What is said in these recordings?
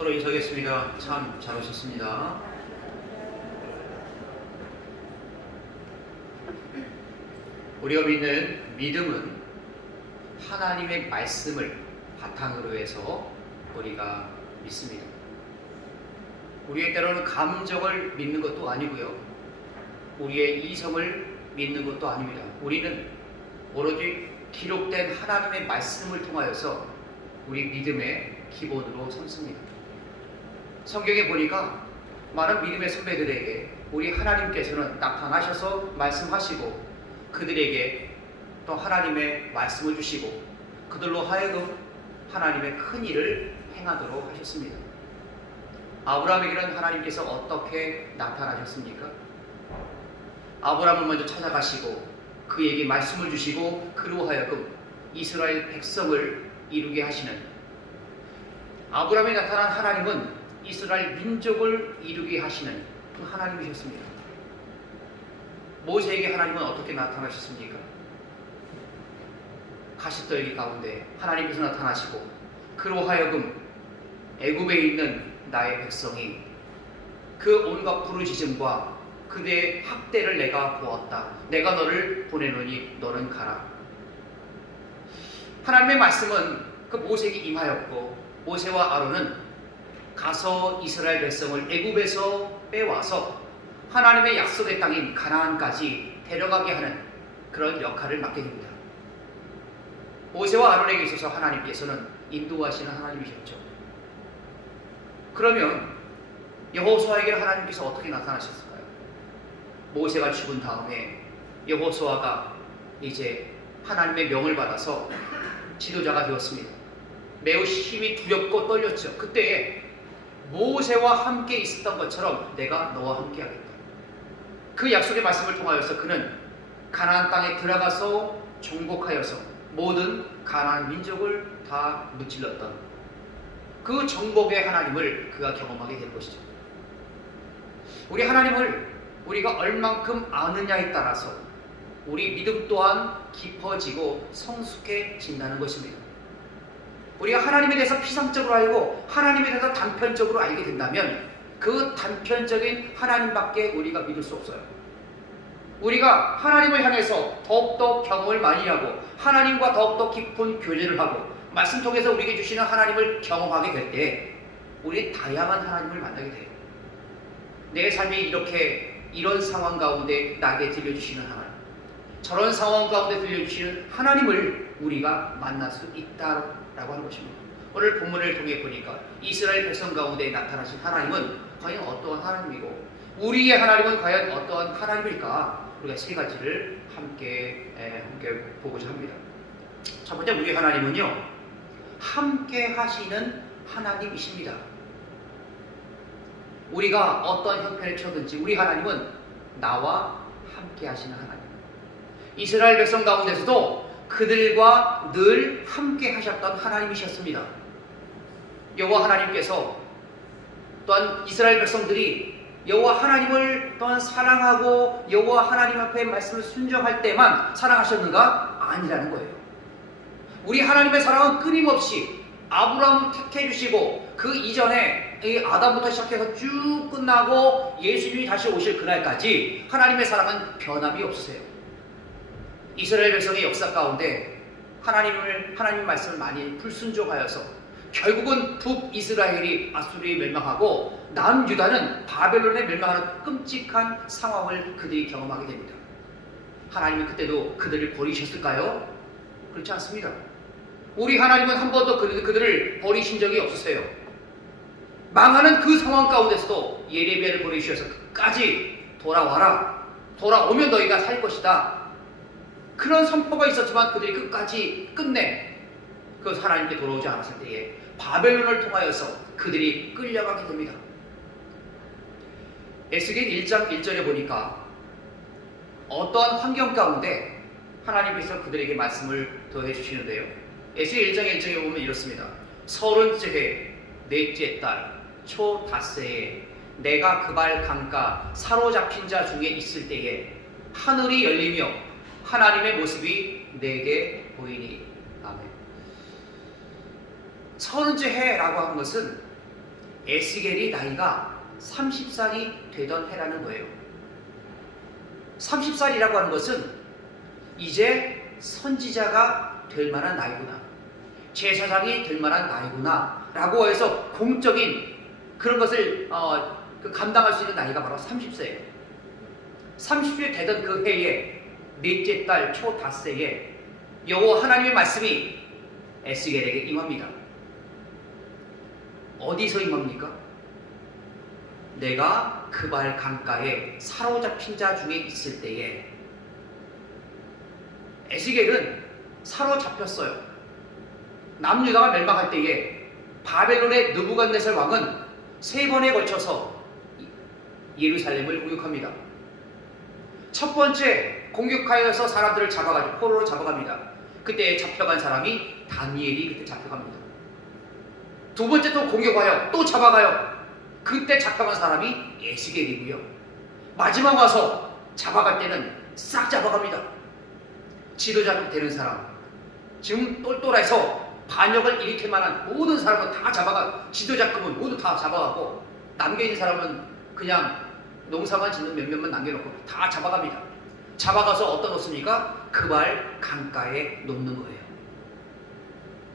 서로 인사하겠습니다. 참 잘 오셨습니다. 우리가 믿는 믿음은 하나님의 말씀을 바탕으로 해서 우리가 믿습니다. 우리의 때로는 감정을 믿는 것도 아니고요, 우리의 이성을 믿는 것도 아닙니다. 우리는 오로지 기록된 하나님의 말씀을 통하여서 우리 믿음의 기본으로 삼습니다. 성경에 보니까 많은 믿음의 선배들에게 우리 하나님께서는 나타나셔서 말씀하시고 그들에게 또 하나님의 말씀을 주시고 그들로 하여금 하나님의 큰 일을 행하도록 하셨습니다. 아브라함에게는 하나님께서 어떻게 나타나셨습니까? 아브라함을 먼저 찾아가시고 그에게 말씀을 주시고 그로 하여금 이스라엘 백성을 이루게 하시는, 아브라함에 나타난 하나님은 이스라엘 민족을 이루게 하시는 그 하나님이셨습니다. 모세에게 하나님은 어떻게 나타나셨습니까? 가시떨기 가운데 하나님께서 나타나시고 그로 하여금 애굽에 있는 나의 백성이 그 온갖 부르짖음과 그대의 학대를 내가 보았다. 내가 너를 보내노니 너는 가라. 하나님의 말씀은 그 모세에게 임하였고 모세와 아론은 가서 이스라엘 백성을 애굽에서 빼와서 하나님의 약속의 땅인 가나안까지 데려가게 하는 그런 역할을 맡게 됩니다. 모세와 아론에게 있어서 하나님께서는 인도하시는 하나님이셨죠. 그러면 여호수아에게 하나님께서 어떻게 나타나셨을까요? 모세가 죽은 다음에 여호수아가 이제 하나님의 명을 받아서 지도자가 되었습니다. 매우 심히 두렵고 떨렸죠. 그때 모세와 함께 있었던 것처럼 내가 너와 함께 하겠다. 그 약속의 말씀을 통하여서 그는 가나안 땅에 들어가서 정복하여서 모든 가나안 민족을 다 무찔렀던 그 정복의 하나님을 그가 경험하게 될 것이죠. 우리 하나님을 우리가 얼만큼 아느냐에 따라서 우리 믿음 또한 깊어지고 성숙해진다는 것입니다. 우리가 하나님에 대해서 피상적으로 알고 하나님에 대해서 단편적으로 알게 된다면 그 단편적인 하나님밖에 우리가 믿을 수 없어요. 우리가 하나님을 향해서 더욱더 경험을 많이 하고 하나님과 더욱더 깊은 교제를 하고 말씀 통해서 우리에게 주시는 하나님을 경험하게 될 때 우리 다양한 하나님을 만나게 돼요. 내 삶이 이렇게 이런 상황 가운데 나에게 들려주시는 하나님, 저런 상황 가운데 들려주시는 하나님을 우리가 만날 수 있다라고 하는 것입니다. 오늘 본문을 통해 보니까 이스라엘 백성 가운데 나타나신 하나님은 과연 어떠한 하나님이고 우리의 하나님은 과연 어떠한 하나님일까? 우리가 세 가지를 함께 보고자 합니다. 첫 번째, 우리 하나님은요, 함께 하시는 하나님이십니다. 우리가 어떤 형편에 처든지 우리 하나님은 나와 함께 하시는 하나님. 이스라엘 백성 가운데서도 그들과 늘 함께 하셨던 하나님이셨습니다. 여호와 하나님께서 또한 이스라엘 백성들이 여호와 하나님을 또한 사랑하고 여호와 하나님 앞에 말씀을 순종할 때만 사랑하셨는가? 아니라는 거예요. 우리 하나님의 사랑은 끊임없이 아브라함을 택해 주시고 그 이전에 이 아담부터 시작해서 쭉 끝나고 예수님이 다시 오실 그날까지 하나님의 사랑은 변함이 없으세요. 이스라엘 백성의 역사 가운데 하나님 말씀을 많이 불순종하여서 결국은 북이스라엘이 아수르에 멸망하고 남유다는 바벨론에 멸망하는 끔찍한 상황을 그들이 경험하게 됩니다. 하나님은 그때도 그들을 버리셨을까요? 그렇지 않습니다. 우리 하나님은 한 번도 그들을 버리신 적이 없으세요. 망하는 그 상황 가운데서도 예레미야를 보내주셔서 끝까지 돌아와라. 돌아오면 너희가 살 것이다. 그런 선포가 있었지만 그들이 끝까지 끝내 그 하나님께 돌아오지 않았을 때에 바벨론을 통하여서 그들이 끌려가게 됩니다. 에스겔 1장 1절에 보니까 어떠한 환경 가운데 하나님께서 그들에게 말씀을 더해 주시는데요. 에스겔 1장 1절에 보면 이렇습니다. 30째 해 넷째 달 초 닷새에 내가 그발 강가 사로잡힌 자 중에 있을 때에 하늘이 열리며 하나님의 모습이 내게 보이니. 아멘. 30째 해라고 하는 것은 에스겔이 나이가 30살이 되던 해라는 거예요. 30살이라고 하는 것은 이제 선지자가 될 만한 나이구나, 제사장이 될 만한 나이구나 라고 해서 공적인 그런 것을 감당할 수 있는 나이가 바로 30세예요. 30세 되던 그 해에 넷째 달 초 닷새에 여호와 하나님의 말씀이 에스겔에게 임합니다. 어디서 임합니까? 내가 그발 강가에 사로잡힌 자 중에 있을 때에. 에스겔은 사로잡혔어요. 남유다가 멸망할 때에 바벨론의 느부갓네살 왕은 3번에 걸쳐서 예루살렘을 공격합니다. 첫 번째 공격하여서 사람들을 잡아가지고 포로로 잡아갑니다. 그때 잡혀간 사람이 다니엘이 그때 잡혀갑니다. 두 번째 또 공격하여 또 잡아가요. 그때 잡혀간 사람이 에스겔이고요. 마지막 와서 잡아갈 때는 싹 잡아갑니다. 지도자로 되는 사람, 지금 똘똘해서 반역을 일으킬 만한 모든 사람은 다 잡아가, 지도자급은 모두 다 잡아가고 남겨있는 사람은 그냥 농사만 짓는 몇몇만 남겨놓고 다 잡아갑니다. 잡아가서 어디다 놓습니까? 그발 강가에 놓는 거예요.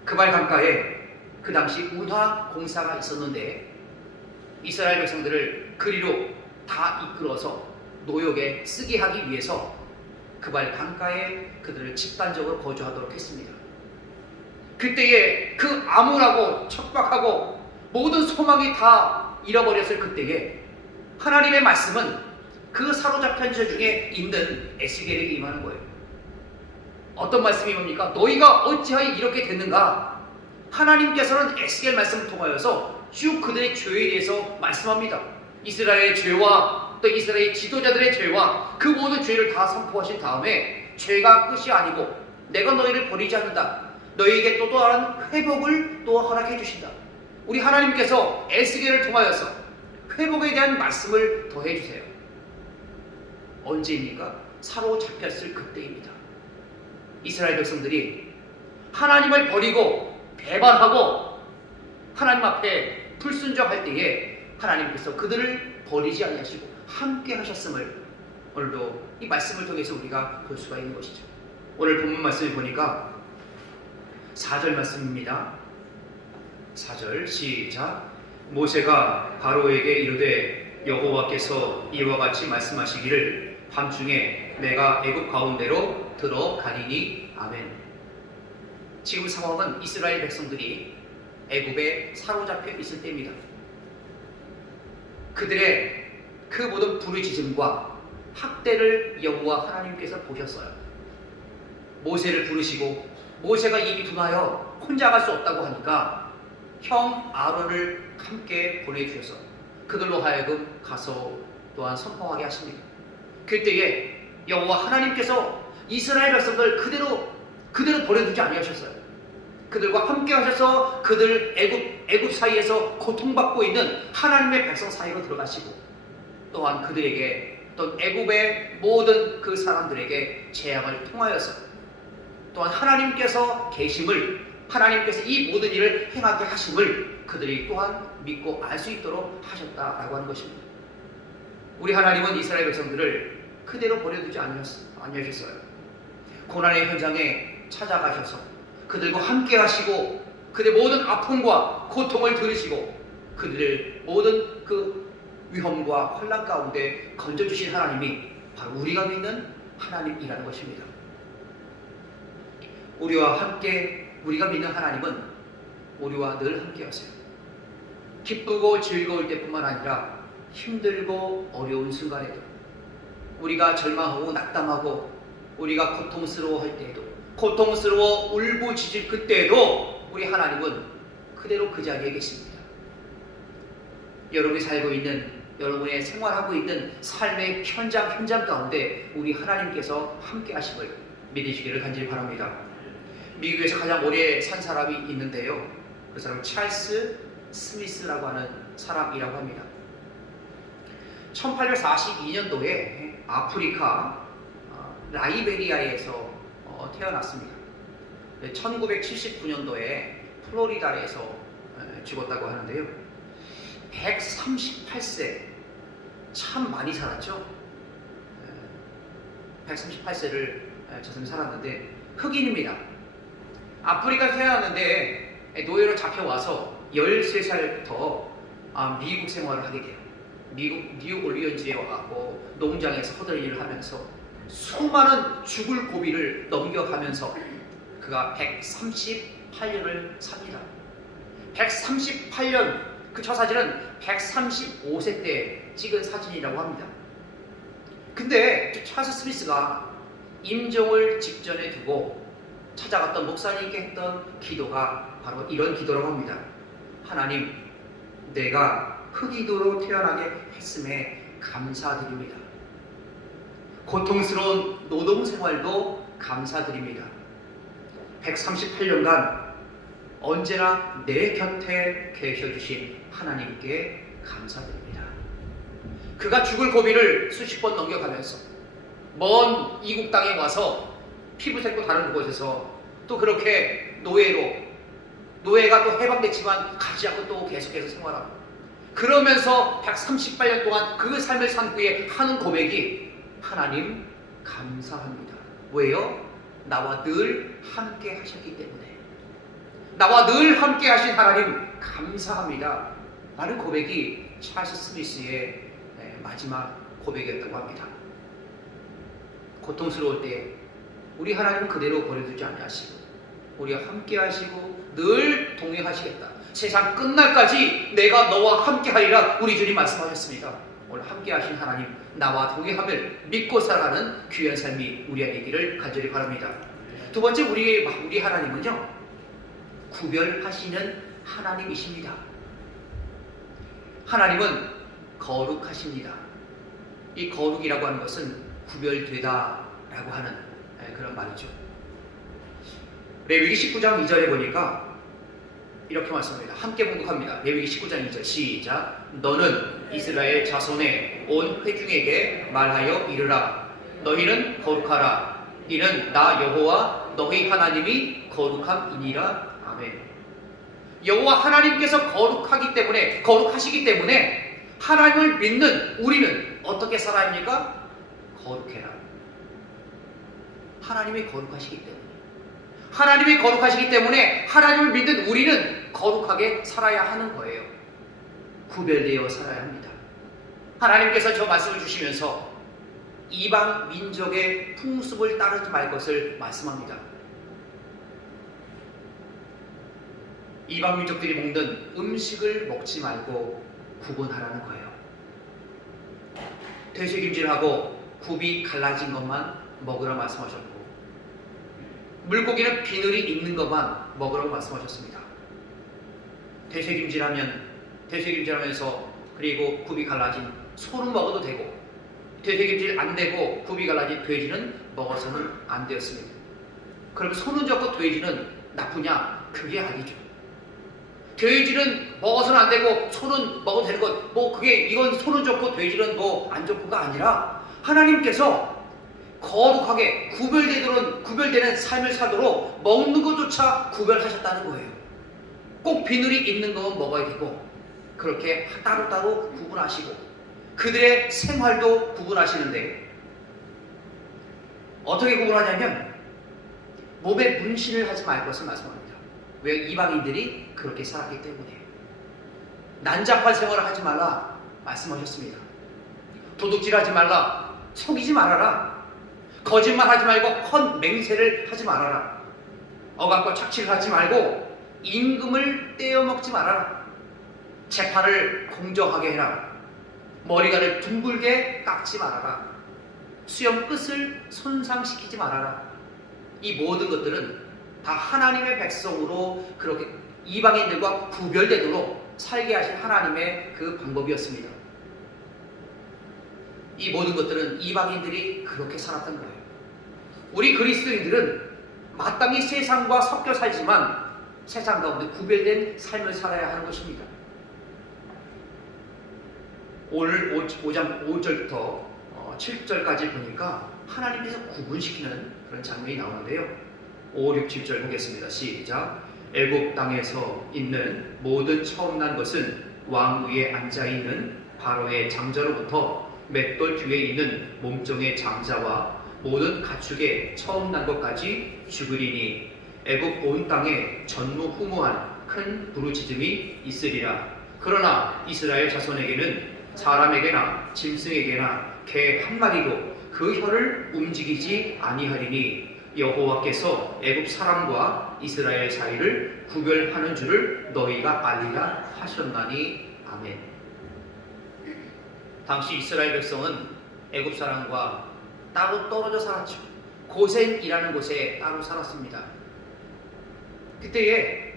그발 강가에 그 당시 운하 공사가 있었는데 이스라엘 백성들을 그리로 다 이끌어서 노역에 쓰게 하기 위해서 그발 강가에 그들을 집단적으로 거주하도록 했습니다. 그때에 그 암울하고 척박하고 모든 소망이 다 잃어버렸을 그때에 하나님의 말씀은 그 사로잡힌 자 중에 있는 에스겔에게 임하는 거예요. 어떤 말씀이 뭡니까? 너희가 어찌하여 이렇게 됐는가? 하나님께서는 에스겔 말씀을 통하여서 쭉 그들의 죄에 대해서 말씀합니다. 이스라엘의 죄와 또 이스라엘 지도자들의 죄와 그 모든 죄를 다 선포하신 다음에 죄가 끝이 아니고 내가 너희를 버리지 않는다. 너희에게 또 다른 회복을 또 허락해 주신다. 우리 하나님께서 에스겔을 통하여서 회복에 대한 말씀을 더해 주세요. 언제입니까? 사로잡혔을 그때입니다. 이스라엘 백성들이 하나님을 버리고 배반하고 하나님 앞에 불순종할 때에 하나님께서 그들을 버리지 아니하시고 함께 하셨음을 오늘도 이 말씀을 통해서 우리가 볼 수가 있는 것이죠. 오늘 본문 말씀을 보니까 4절 말씀입니다. 4절 시작. 모세가 바로에게 이르되 여호와께서 이와 같이 말씀하시기를 밤중에 내가 애굽 가운데로 들어가리니 아멘. 지금 상황은 이스라엘 백성들이 애굽에 사로잡혀 있을 때입니다. 그들의 그 모든 부르짖음과 학대를 여호와 하나님께서 보셨어요. 모세를 부르시고 모세가 입이 둔하여 혼자 갈 수 없다고 하니까 형 아론을 함께 보내주셔서 그들로 하여금 가서 또한 선포하게 하십니다. 그때에 여호와 하나님께서 이스라엘 백성들 그대로 보내두지 아니하셨어요. 그들과 함께 하셔서 그들 애굽 사이에서 고통받고 있는 하나님의 백성 사이로 들어가시고 또한 그들에게 또 애굽의 모든 그 사람들에게 재앙을 통하여서 또한 하나님께서 계심을, 하나님께서 이 모든 일을 행하게 하심을 그들이 또한 믿고 알 수 있도록 하셨다라고 하는 것입니다. 우리 하나님은 이스라엘 백성들을 그대로 버려두지 아니하셨어요. 고난의 현장에 찾아가셔서 그들과 함께 하시고 그들의 모든 아픔과 고통을 들으시고 그들의 모든 그 위험과 혼란 가운데 건져주신 하나님이 바로 우리가 믿는 하나님이라는 것입니다. 우리가 믿는 하나님은 우리와 늘 함께 하세요. 기쁘고 즐거울 때뿐만 아니라 힘들고 어려운 순간에도, 우리가 절망하고 낙담하고 우리가 고통스러워할 때에도, 고통스러워 울부짖을 그때에도 우리 하나님은 그대로 그 자리에 계십니다. 여러분이 살고 있는, 여러분의 생활하고 있는 삶의 현장 가운데 우리 하나님께서 함께 하심을 믿으시기를 간절히 바랍니다. 미국에서 가장 오래 산 사람이 있는데요. 그 사람은 찰스 스미스라고 하는 사람이라고 합니다. 1842년도에 아프리카 라이베리아에서 태어났습니다. 1979년도에 플로리다에서 죽었다고 하는데요. 138세. 참 많이 살았죠. 138세를 저 사람이 살았는데 흑인입니다. 아프리카 태어났는데 노예로 잡혀와서 13살부터 미국 생활을 하게 돼요. 뉴 올리언즈에 와갖고 농장에서 허들 일을 하면서 수많은 죽을 고비를 넘겨가면서 그가 138년을 삽니다. 138년, 그 저 사진은 135세 때 찍은 사진이라고 합니다. 근데 찰스 스미스가 임종을 직전에 두고 찾아갔던 목사님께 했던 기도가 바로 이런 기도라고 합니다. 하나님, 내가 흑인으로 태어나게 했음에 감사드립니다. 고통스러운 노동생활도 감사드립니다. 138년간 언제나 내 곁에 계셔주신 하나님께 감사드립니다. 그가 죽을 고비를 수십 번 넘겨가면서 먼 이국 땅에 와서 피부색도 다른 곳에서 또 그렇게 노예가 또 해방됐지만 가지 않고 또 계속해서 생활하고 그러면서 138년 동안 그 삶을 산 후에 하는 고백이 하나님 감사합니다. 왜요? 나와 늘 함께 하셨기 때문에. 나와 늘 함께 하신 하나님 감사합니다. 라는 고백이 찰스 스미스의 마지막 고백이었다고 합니다. 고통스러울 때 우리 하나님은 그대로 버려두지 아니하시고 우리와 함께 하시고 늘 동행하시겠다. 세상 끝날까지 내가 너와 함께 하리라 우리 주님 말씀하셨습니다. 오늘 함께 하신 하나님, 나와 동행함을 믿고 살아가는 귀한 삶이 우리 안에 있기를 간절히 바랍니다. 두 번째, 우리 하나님은요, 구별하시는 하나님이십니다. 하나님은 거룩하십니다. 이 거룩이라고 하는 것은 구별되다 라고 하는 그런 말이죠. 레위기 19장 2절에 보니까 이렇게 말씀합니다. 함께 봉독합니다. 레위기 19장 2절 시작. 너는 이스라엘 자손의 온 회중에게 말하여 이르라. 너희는 거룩하라. 이는 나 여호와 너희 하나님이 거룩함이니라. 아멘. 여호와 하나님께서 거룩하시기 때문에 하나님을 믿는 우리는 어떻게 살아야 합니까? 거룩해라. 하나님이 거룩하시기 때문에. 하나님이 거룩하시기 때문에 하나님을 믿는 우리는 거룩하게 살아야 하는 거예요. 구별되어 살아야 합니다. 하나님께서 저 말씀을 주시면서 이방 민족의 풍습을 따르지 말 것을 말씀합니다. 이방 민족들이 먹는 음식을 먹지 말고 구분하라는 거예요. 되새김질하고 굽이 갈라진 것만 먹으라 말씀하셨고 물고기는 비늘이 있는 것만 먹으라고 말씀하셨습니다. 되새김질하면서 그리고 굽이 갈라진 소는 먹어도 되고 되새김질 안 되고 굽이 갈라진 돼지는 먹어서는 안 되었습니다. 그럼 소는 좋고 돼지는 나쁘냐? 그게 아니죠. 돼지는 먹어서는 안 되고 소는 먹어도 되는 것, 이건 소는 좋고 돼지는 안 좋고가 아니라 하나님께서 거룩하게 구별되는 삶을 살도록 먹는 것조차 구별하셨다는 거예요. 꼭 비늘이 있는 건 먹어야 되고 그렇게 따로따로 구분하시고 그들의 생활도 구분하시는데 어떻게 구분하냐면 몸에 문신을 하지 말 것을 말씀합니다. 왜? 이방인들이 그렇게 살았기 때문에. 난잡한 생활을 하지 말라 말씀하셨습니다. 도둑질하지 말라, 속이지 말아라, 거짓말하지 말고 헛맹세를 하지 말아라, 억압과 착취를 하지 말고 임금을 떼어먹지 말아라, 재판을 공정하게 해라, 머리카락을 둥글게 깎지 말아라, 수염 끝을 손상시키지 말아라. 이 모든 것들은 다 하나님의 백성으로 그렇게 이방인들과 구별되도록 살게 하신 하나님의 그 방법이었습니다. 이 모든 것들은 이방인들이 그렇게 살았던 거예요. 우리 그리스도인들은 마땅히 세상과 섞여 살지만 세상 가운데 구별된 삶을 살아야 하는 것입니다. 오늘 5장 5절부터 7절까지 보니까 하나님께서 구분시키는 그런 장면이 나오는데요. 5, 6, 7절 보겠습니다. 시작. 애굽 땅에서 있는 모든 처음 난 것은 왕 위에 앉아있는 바로의 장자로부터 맷돌 뒤에 있는 몸종의 장자와 모든 가축의 처음 난 것까지 죽으리니 애굽 온 땅에 전무후무한 큰 부르짖음이 있으리라. 그러나 이스라엘 자손에게는 사람에게나 짐승에게나 개 한 마리도 그 혀를 움직이지 아니하리니 여호와께서 애굽 사람과 이스라엘 사이를 구별하는 줄을 너희가 알리라 하셨나니. 아멘. 당시 이스라엘 백성은 애굽 사람과 따로 떨어져 살았죠. 고센이라는 곳에 따로 살았습니다. 그때에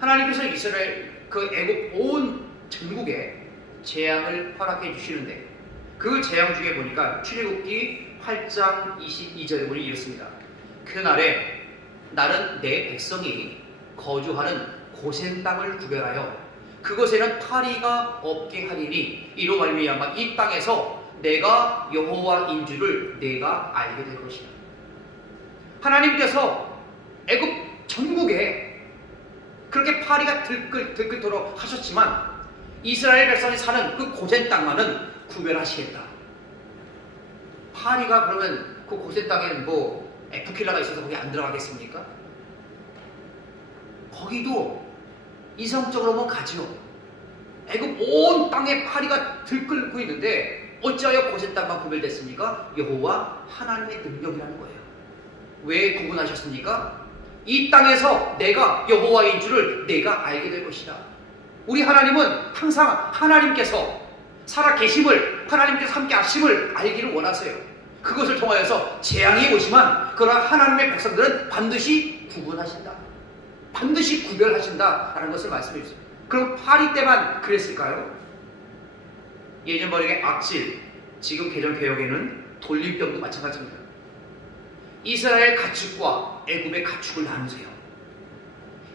하나님께서 이스라엘 그 애굽 온 전국에 재앙을 허락해 주시는데, 그 재앙 중에 보니까 출애굽기 8장 22절에 보니 이렇습니다. 그날에 나는 내 백성이 거주하는 고센 땅을 구별하여 그곳에는 파리가 없게 하리니 이로 말미암아 이 땅에서 내가 여호와인 줄을 내가 알게 될 것이다. 하나님께서 애굽 전국에 그렇게 파리가 들끓도록 하셨지만 이스라엘 백성이 사는 그 고센 땅만은 구별하시겠다. 파리가 그러면 그 고센 땅에는 뭐 에프킬라가 있어서 거기 안 들어가겠습니까? 거기도 이성적으로 보면 가지요. 애굽 온 땅에 파리가 들끓고 있는데 어찌하여 고센 땅만 구별됐습니까? 여호와 하나님의 능력이라는 거예요. 왜 구분하셨습니까? 이 땅에서 내가 여호와인 줄을 내가 알게 될 것이다. 우리 하나님은 항상 하나님께서 살아 계심을, 하나님께서 함께 하심을 알기를 원하세요. 그것을 통하여서 재앙이 오지만 그러나 하나님의 백성들은 반드시 구분하신다. 반드시 구별하신다라는 것을 말씀해 주세요. 그럼 파리 때만 그랬을까요? 예전 번역의 악질, 지금 개정개혁에는 돌림병도 마찬가지입니다. 이스라엘 가축과 애굽의 가축을 나누세요.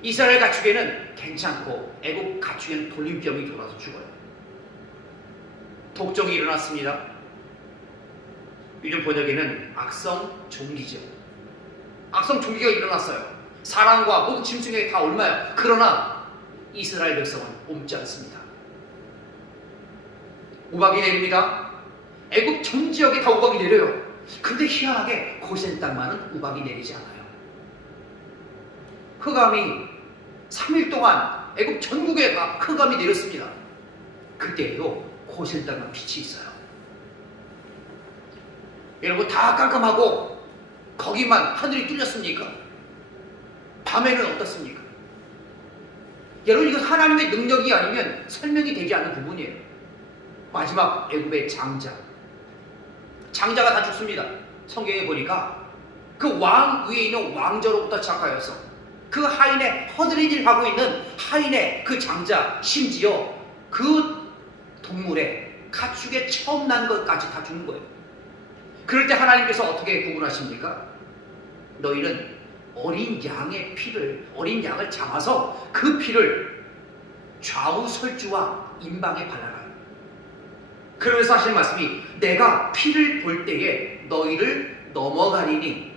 이스라엘 가축에는 괜찮고 애굽 가축에는 돌림병이 돌아서 죽어요. 독종이 일어났습니다. 요즘 번역에는 악성 종기죠. 악성 종기가 일어났어요. 사람과 모든 짐승에게 다 옮아요. 그러나 이스라엘 백성은 옮지 않습니다. 우박이 내립니다. 애굽 전 지역에 다 우박이 내려요. 그런데 희한하게 고센 땅만은 우박이 내리지 않아요. 흑암이 3일 동안 애굽 전국에 다 흑암이 내렸습니다. 그때에도 고센 땅은 빛이 있어요. 여러분, 다 깜깜하고 거기만 하늘이 뚫렸습니까? 밤에는 어떻습니까? 여러분, 이건 하나님의 능력이 아니면 설명이 되지 않는 부분이에요. 마지막 애굽의 장자가 다 죽습니다. 성경에 보니까 그 왕 위에 있는 왕자로부터 시작하여서 그 하인의 허드렛일 하고 있는 하인의 그 장자, 심지어 그 동물의 가축에 처음 난 것까지 다 죽는 거예요. 그럴 때 하나님께서 어떻게 구분하십니까? 너희는 어린 양의 피를, 어린 양을 잡아서 그 피를 좌우 설주와 임방에 발라라. 그러면서 하시는 말씀이 내가 피를 볼 때에 너희를 넘어가리니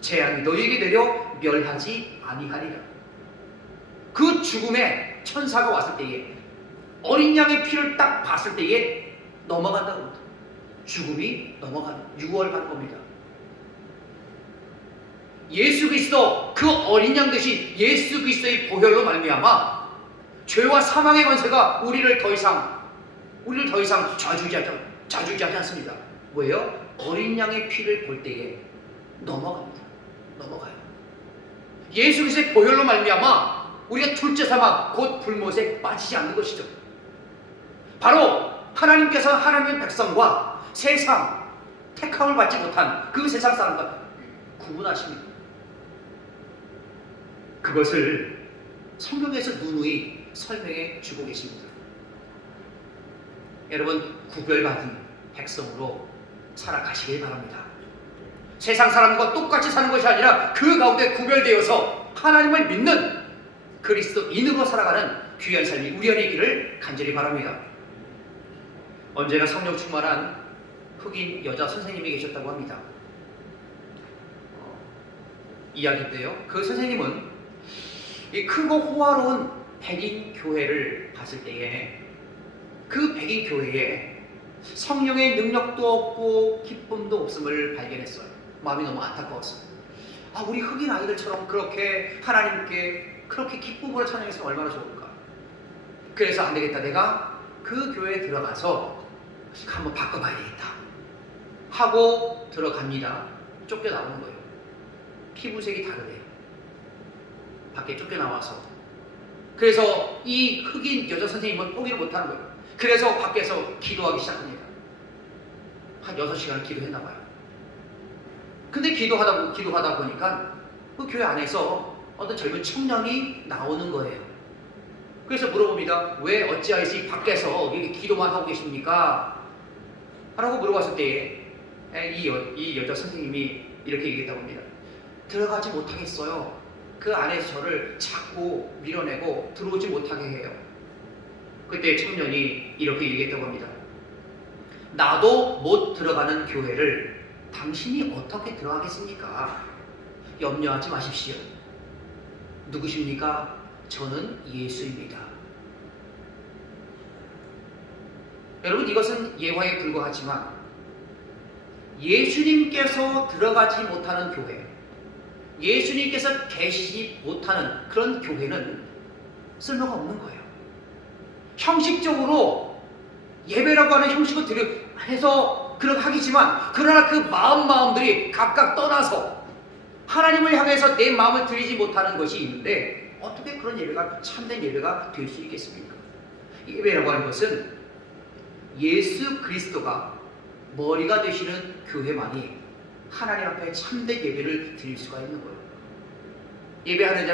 재앙이 너희에게 내려 멸하지 아니하리라. 그 죽음의 천사가 왔을 때에 어린 양의 피를 딱 봤을 때에 넘어간다고 합니다. 죽음이 넘어가는 6월 가는 겁니다. 예수 그리스도, 그 어린 양 대신 예수 그리스도의 보혈로 말미암아 죄와 사망의 권세가 우리를 더 이상 좌주지 하지 않습니다. 왜요? 어린 양의 피를 볼 때에 넘어갑니다. 넘어가요. 예수 그리스도의 보혈로 말미암아 우리가 둘째 사망, 곧 불못에 빠지지 않는 것이죠. 바로 하나님께서 하나님의 백성과 세상, 택함을 받지 못한 그 세상 사람과 구분하십니다. 그것을 성경에서 누누이 설명해 주고 계십니다. 여러분, 구별받은 백성으로 살아가시길 바랍니다. 세상 사람과 똑같이 사는 것이 아니라 그 가운데 구별되어서 하나님을 믿는 그리스도인으로 살아가는 귀한 삶이 우리 안에 있기를 간절히 바랍니다. 언제나 성령 충만한 흑인 여자 선생님이 계셨다고 합니다. 이야기인데요, 그 선생님은 이 크고 호화로운 백인 교회를 봤을 때에 그 백인 교회에 성령의 능력도 없고 기쁨도 없음을 발견했어요. 마음이 너무 안타까웠어요. 우리 흑인 아이들처럼 그렇게 하나님께 그렇게 기쁨으로 찬양했으면 얼마나 좋을까. 그래서 안 되겠다. 내가 그 교회에 들어가서 한번 바꿔봐야 되겠다 하고 들어갑니다. 쫓겨나오는 거예요. 피부색이 다르대요. 밖에 쫓겨나와서. 그래서 이 흑인 여자 선생님은 포기를 못하는 거예요. 그래서 밖에서 기도하기 시작합니다. 한 6시간을 기도했나 봐요. 근데 기도하다 보니까 그 교회 안에서 어떤 젊은 청년이 나오는 거예요. 그래서 물어봅니다. 왜 어찌하여서 밖에서 이렇게 기도만 하고 계십니까? 라고 물어봤을 때에 이 여자 선생님이 이렇게 얘기했다고 합니다. 들어가지 못하겠어요. 그 안에서 저를 자꾸 밀어내고 들어오지 못하게 해요. 그때 청년이 이렇게 얘기했다고 합니다. 나도 못 들어가는 교회를 당신이 어떻게 들어가겠습니까? 염려하지 마십시오. 누구십니까? 저는 예수입니다. 여러분, 이것은 예화에 불과하지만 예수님께서 들어가지 못하는 교회, 예수님께서 계시지 못하는 그런 교회는 쓸모가 없는 거예요. 형식적으로 예배라고 하는 형식을 해서 그렇게 하겠지만, 그러나 그 마음들이 각각 떠나서 하나님을 향해서 내 마음을 드리지 못하는 것이 있는데 어떻게 그런 예배가 참된 예배가 될 수 있겠습니까? 예배라고 하는 것은 예수 그리스도가 머리가 되시는 교회만이 하나님 앞에 참된 예배를 드릴 수가 있는 거예요. 예배하는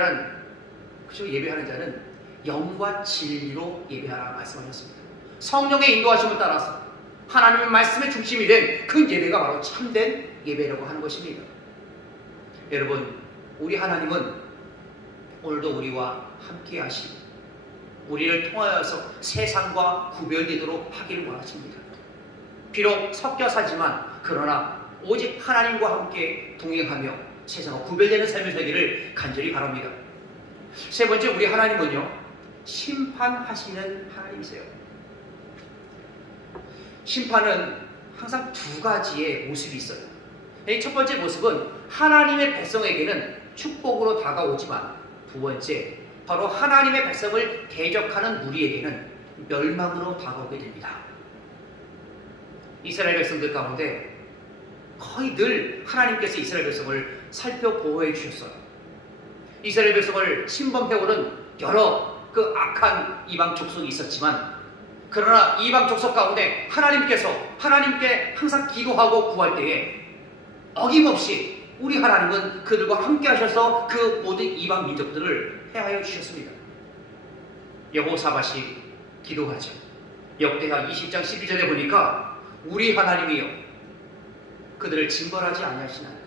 자는 영과 진리로 예배하라 말씀하셨습니다. 성령의 인도하심을 따라서 하나님의 말씀의 중심이 된 그 예배가 바로 참된 예배라고 하는 것입니다. 여러분, 우리 하나님은 오늘도 우리와 함께 하시고 우리를 통하여서 세상과 구별되도록 하기를 원하십니다. 비록 섞여 살지만 그러나 오직 하나님과 함께 동행하며 세상과 구별되는 삶을 살기를 간절히 바랍니다. 세 번째, 우리 하나님은요, 심판하시는 하나님이세요. 심판은 항상 두 가지의 모습이 있어요. 첫 번째 모습은 하나님의 백성에게는 축복으로 다가오지만, 두 번째, 바로 하나님의 백성을 대적하는 무리에게는 멸망으로 다가오게 됩니다. 이스라엘 백성들 가운데 거의 늘 하나님께서 이스라엘 백성을 살펴보호해 주셨어요. 이스라엘 백성을 침범해오는 여러 그 악한 이방 족속이 있었지만, 그러나 이방 족속 가운데 하나님께 항상 기도하고 구할 때에 어김없이 우리 하나님은 그들과 함께 하셔서 그 모든 이방 민족들을 해하여 주셨습니다. 여호사밧이 기도하죠. 역대하 20장 12절에 보니까 우리 하나님이여 그들을 징벌하지 아니하시나이까.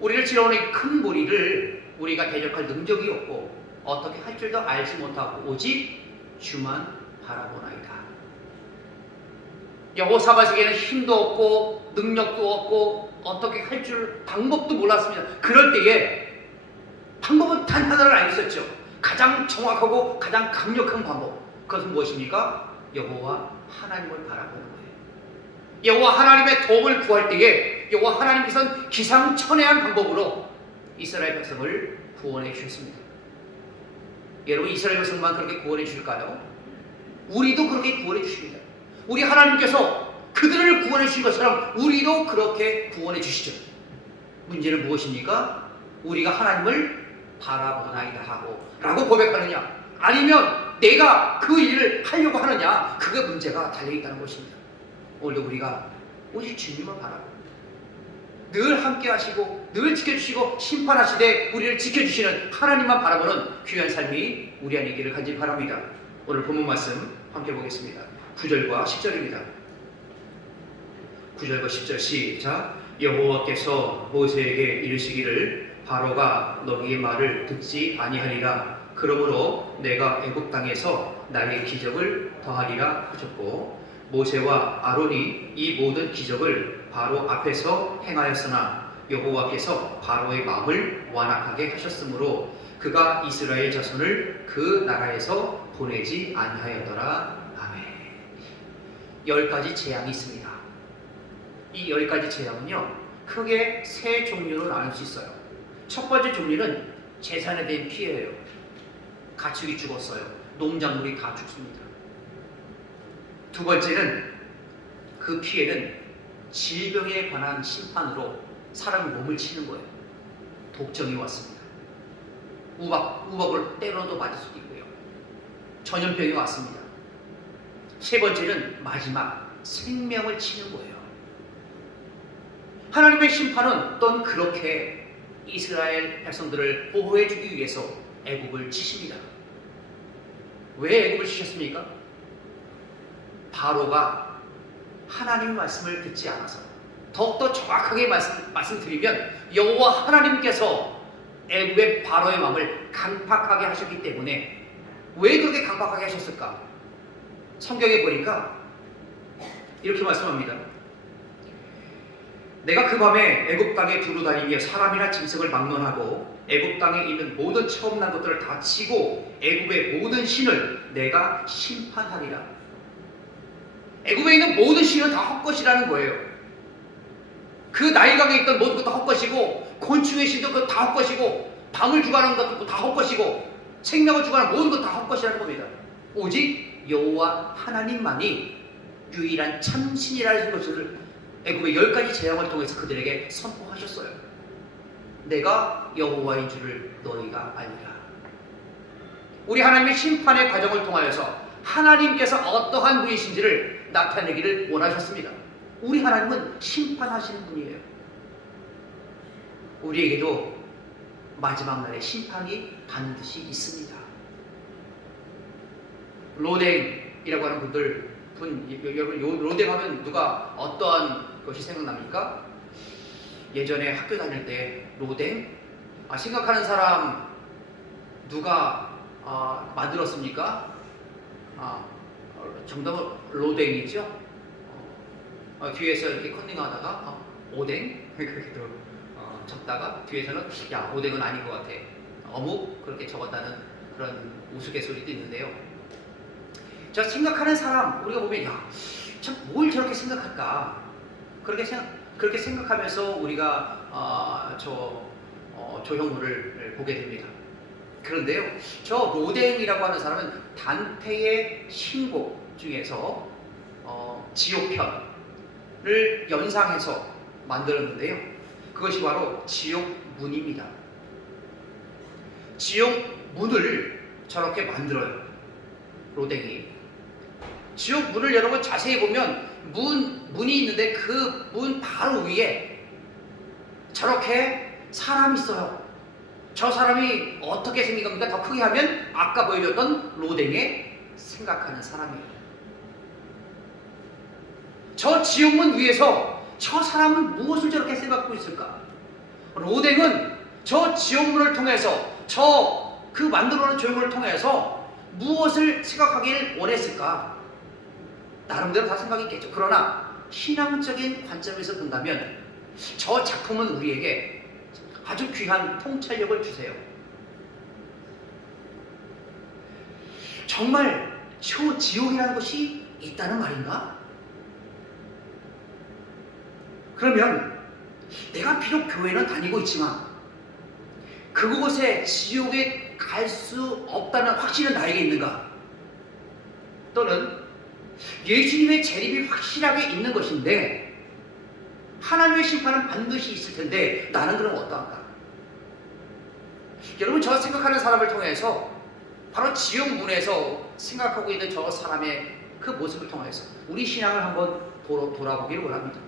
우리를 치러오는 큰 무리를 우리가 대적할 능력이 없고 어떻게 할 줄도 알지 못하고 오직 주만 바라보나이다. 여호사밧에게는 힘도 없고 능력도 없고 어떻게 할 줄 방법도 몰랐습니다. 그럴 때에 방법은 단 하나를 알고 있었죠. 가장 정확하고 가장 강력한 방법, 그것은 무엇입니까? 여호와 하나님을 바라보는 거예요. 여호와 하나님의 도움을 구할 때에 여호와 하나님께서는 기상천외한 방법으로 이스라엘 백성을 구원해 주셨습니다. 여러분, 이스라엘 백성만 그렇게 구원해 주실까요? 우리도 그렇게 구원해 주십니다. 우리 하나님께서 그들을 구원해 주신 것처럼 우리도 그렇게 구원해 주시죠. 문제는 무엇입니까? 우리가 하나님을 바라보나이다 라고 고백하느냐, 아니면 내가 그 일을 하려고 하느냐, 그게 문제가 달려있다는 것입니다. 오늘도 우리가 오직 주님을 바라고 늘 함께 하시고 늘 지켜주시고 심판하시되 우리를 지켜주시는 하나님만 바라보는 귀한 삶이 우리 안에 있기를 간절히 바랍니다. 오늘 본문 말씀 함께 보겠습니다. 9절과 10절입니다. 9절과 10절 시작. 여호와께서 모세에게 이르시기를 바로가 너희의 말을 듣지 아니하리라. 그러므로 내가 애굽 땅에서 나의 기적을 더하리라 하셨고, 모세와 아론이 이 모든 기적을 바로 앞에서 행하였으나 여호와께서 바로의 마음을 완악하게 하셨으므로 그가 이스라엘 자손을 그 나라에서 보내지 아니하였더라. 아멘. 10가지 재앙이 있습니다. 이 10가지 재앙은요, 크게 세 종류로 나눌 수 있어요. 첫 번째 종류는 재산에 대한 피해예요. 가축이 죽었어요. 농작물이 다 죽습니다. 두 번째는 그 피해는 질병에 관한 심판으로 사람 몸을 치는 거예요. 독점이 왔습니다. 우박을 때로도 맞을 수도 있고요. 전염병이 왔습니다. 세 번째는 마지막 생명을 치는 거예요. 하나님의 심판은 또한 그렇게 이스라엘 백성들을 보호해주기 위해서 애굽을 치십니다. 왜 애굽을 치셨습니까? 바로가 하나님 말씀을 듣지 않아서. 더욱더 정확하게 말씀드리면 여호와 하나님께서 애굽의 바로의 마음을 강팍하게 하셨기 때문에. 왜 그렇게 강팍하게 하셨을까? 성경에 보니까 이렇게 말씀합니다. 내가 그 밤에 애굽 땅에 두루다니며 사람이나 짐승을 막론하고 애굽 땅에 있는 모든 처음 난 것들을 다 치고 애굽의 모든 신을 내가 심판하리라. 애굽에 있는 모든 신은 다 헛것이라는 거예요. 그 나일강에 있던 모든 것도 헛것이고, 곤충의 신도 다 헛것이고, 밤을 주관하는 것도 다 헛것이고, 생명을 주관하는 모든 것 다 헛것이라는 겁니다. 오직 여호와 하나님만이 유일한 참신이라는 것을 애굽의 10가지 재앙을 통해서 그들에게 선포하셨어요. 내가 여호와인 줄을 너희가 알리라. 우리 하나님의 심판의 과정을 통하여서 하나님께서 어떠한 분이신지를 나타내기를 원하셨습니다. 우리 하나님은 심판하시는 분이에요. 우리에게도 마지막 날에 심판이 반드시 있습니다. 로댕이라고 하는 여러분 로댕 하면 누가 어떠한 것이 생각납니까? 예전에 학교 다닐 때 로댕 생각하는 사람 누가 만들었습니까? 정답은 로댕이죠. 뒤에서 이렇게 컨닝하다가 오뎅 그렇게 적다가 뒤에서는 야 오뎅은 아닌 것 같아 어묵 그렇게 적었다는 그런 우스갯소리도 있는데요. 자, 생각하는 사람 우리가 보면 야 참 뭘 저렇게 생각할까 그렇게 생각하면서 우리가 조형물을 보게 됩니다. 그런데요, 저 로댕이라고 하는 사람은 단테의 신곡 중에서 지옥편을 연상해서 만들었는데요. 그것이 바로 지옥문입니다. 지옥문을 저렇게 만들어요. 로댕이. 지옥문을 여러분 자세히 보면 문이 있는데 그 문 바로 위에 저렇게 사람이 있어요. 저 사람이 어떻게 생긴 겁니까? 더 크게 하면 아까 보여줬던 로댕에 생각하는 사람이에요. 저 지옥문 위에서 저 사람은 무엇을 저렇게 생각하고 있을까? 로댕은 저 지옥문을 통해서 그 만들어놓은 조형물을 통해서 무엇을 생각하길 원했을까? 나름대로 다 생각이 있겠죠. 그러나 신앙적인 관점에서 본다면 저 작품은 우리에게 아주 귀한 통찰력을 주세요. 정말 저 지옥이라는 것이 있다는 말인가? 그러면 내가 비록 교회는 다니고 있지만 그곳에 지옥에 갈 수 없다는 확신은 나에게 있는가? 또는 예수님의 재림이 확실하게 있는 것인데 하나님의 심판은 반드시 있을 텐데 나는 그럼 어떠한가? 여러분, 저 생각하는 사람을 통해서 바로 지옥문에서 생각하고 있는 저 사람의 그 모습을 통해서 우리 신앙을 한번 돌아보기를 원합니다.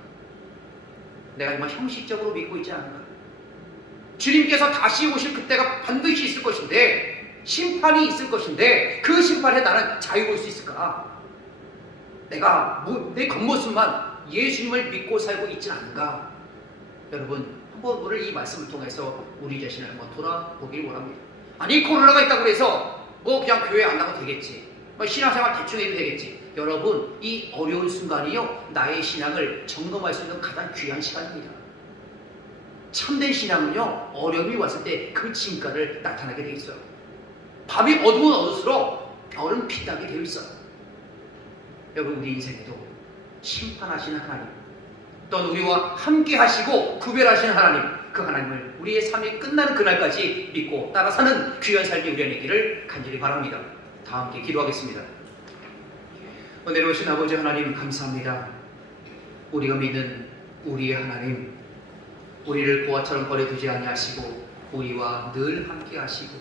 내가 정말 형식적으로 믿고 있지 않은가? 주님께서 다시 오실 그때가 반드시 있을 것인데 심판이 있을 것인데 그 심판에 나는 자유로울 수 있을까? 내가 내 겉모습만 예수님을 믿고 살고 있지 않은가? 여러분, 한번 오늘 이 말씀을 통해서 우리 자신을 한번 돌아보길 원합니다. 아니, 코로나가 있다고 해서 그냥 교회 안 나가도 되겠지, 신앙생활 대충 해도 되겠지. 여러분, 이 어려운 순간이요, 나의 신앙을 점검할 수 있는 가장 귀한 시간입니다. 참된 신앙은요, 어려움이 왔을 때 그 진가를 나타나게 되어 있어요. 밤이 어두면 어둘수록 겨울은 빛나게 되어 있어요. 여러분, 우리 인생에도 심판하시는 하나님, 또는 우리와 함께 하시고 구별하시는 하나님, 그 하나님을 우리의 삶이 끝나는 그날까지 믿고 따라 사는 귀한 삶이 우리 안에 있기를 간절히 바랍니다. 다 함께 기도하겠습니다. 오늘 오신 아버지 하나님, 감사합니다. 우리가 믿는 우리의 하나님, 우리를 고아처럼 버려두지 아니하시고 우리와 늘 함께 하시고